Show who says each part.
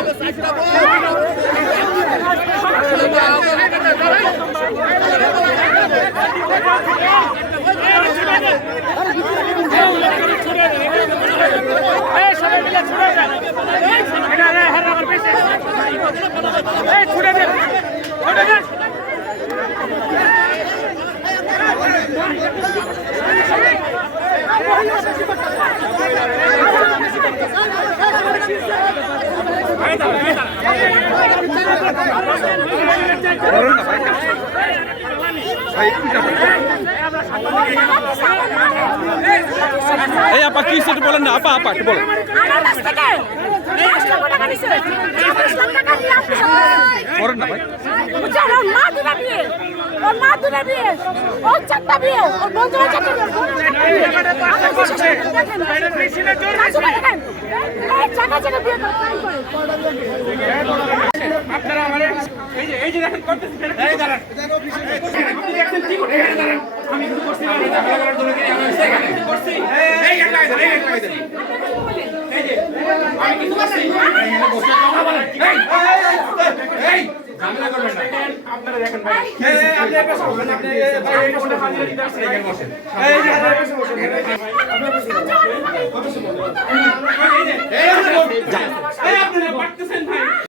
Speaker 1: এই ছুটে যান ছুটে যান
Speaker 2: এই আপা কি সেটা বলেন না? আপা আপা একটু বলেন। ভাই
Speaker 3: ওর বোনের চারটা বিয়ে। আমার বিশেষ করে দেখেন, চারশো টাকা দেন। এই চাকা চাকা বিয়ে করে প্রেম করে।
Speaker 1: আপনারা আমারে এই যে এই যে দেখেন করতেছি এই দাঁড়ান আপনি দেখছেন কি করে এই দাঁড়ান আমি কিছু করছি না ঝামেলা করার জন্য কি আমি এখানে করছি এই এক এই এক এই যে আমি কিছু করছি এখানে বসে কথা বলেন এই এই, এই ঝামেলা করবেন না আপনারা দেখেন ভাই এই আপনি বসেন আপনি এই ভাই হাজিরা দিতে আসছেন এখানে বসেন এই যে